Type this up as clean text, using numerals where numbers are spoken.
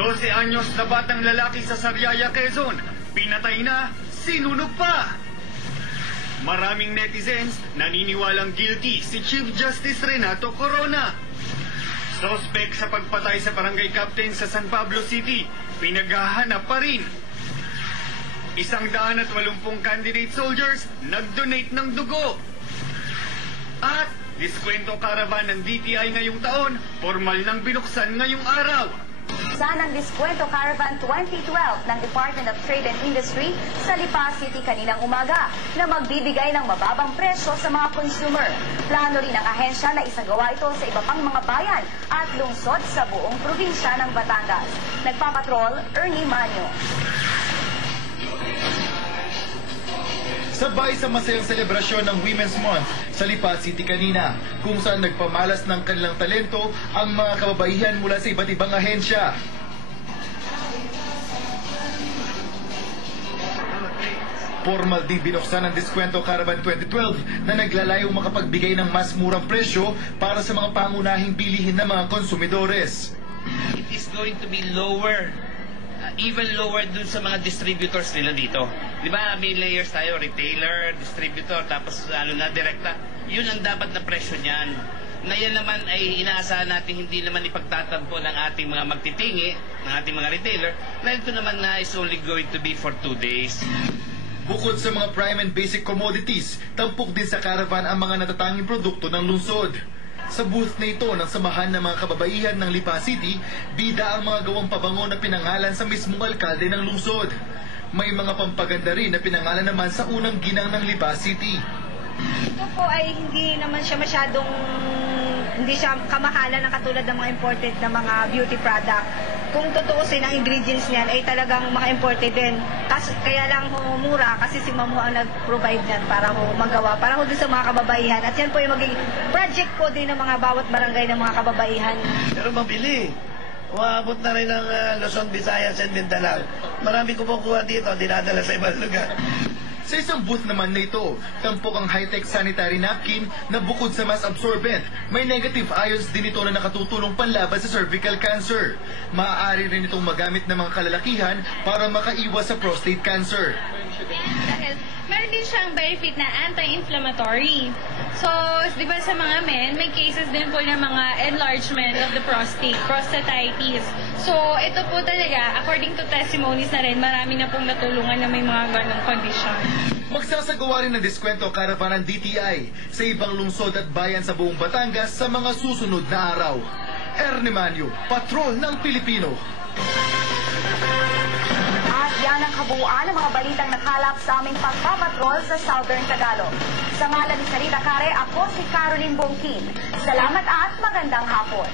12 anyos na batang lalaki sa Sariaya, Quezon. Pinatay na, sinunog pa. Maraming netizens naniniwalang guilty si Chief Justice Renato Corona. Suspect sa pagpatay sa barangay captain sa San Pablo City, pinaghahanap pa rin. 180 candidate soldiers nag-donate ng dugo. At diskwento caravan ng DTI ngayong taon, formal nang binuksan ngayong araw. Ng Diskwento Caravan 2012 ng Department of Trade and Industry sa Lipa City kaninang umaga na magbibigay ng mababang presyo sa mga consumer. Plano rin ng ahensya na isagawa ito sa iba pang mga bayan at lungsod sa buong probinsya ng Batangas. Nagpapatrol, Ernie Manyo. Sabay sa masayang selebrasyon ng Women's Month sa Lipa City kanina, kung saan nagpamalas ng kanilang talento ang mga kababaihan mula sa iba't ibang ahensya. Formal din binuksan ang Diskwento Caravan 2012 na naglalayong makapagbigay ng mas murang presyo para sa mga pangunahing bilihin ng mga konsumidores. It is going to be lower. Even lower dun sa mga distributors nila dito. Di ba, may layers tayo, retailer, distributor, tapos direkta. Yun ang dapat na presyo niyan. Na yan naman ay inaasahan natin hindi naman ipagtatampo ng ating mga magtitingi, ng ating mga retailer, na ito naman na is only going to be for 2 days. Bukod sa mga prime and basic commodities, tampok din sa caravan ang mga natatanging produkto ng lungsod. Sa booth na ito ng samahan ng mga kababaihan ng Lipa City, bida ang mga gawang pabango na pinangalan sa mismong alkalde ng lungsod. May mga pampaganda rin na pinangalan naman sa unang ginang ng Lipa City. Ito po ay hindi naman siya hindi siya kamahalan na katulad ng mga imported na mga beauty product. Kung tutuusin, ang ingredients niyan ay talagang mga imported din. Kaya lang mura kasi si Ma'am ang nag-provide niyan para magawa. Para dun sa mga kababaihan. At yan po yung maging project po din ng mga bawat barangay ng mga kababaihan. Pero mabili. Umaabot na rin ng Luzon, Visayas, and Mindanao. Marami kumukuha dito, dinadala sa ibang lugar. Sa isang booth naman na ito, tampok ang high-tech sanitary napkin na bukod sa mass absorbent, may negative ions din ito na nakatutulong panlaban sa cervical cancer. Maaari rin itong magamit ng mga kalalakihan para makaiwas sa prostate cancer. Dahil meron din siyang benefit na anti-inflammatory. So, di ba sa mga men, may cases din po ng mga enlargement of the prostate, prostatitis. So, ito po talaga, according to testimonies na rin, marami na pong natulungan na may mga ganong condition. Magsasagawa rin ng Diskwento Caravan ng DTI sa ibang lungsod at bayan sa buong Batangas sa mga susunod na araw. Ernie Manyo, Patrol ng Pilipino. At yan ang kabuuan ng mga balitang nakalap sa aming pagpapatrol sa Southern Tagalog. Sa ngalan ni Sarita Care, ako si Caroline Bongkin. Salamat at magandang hapon.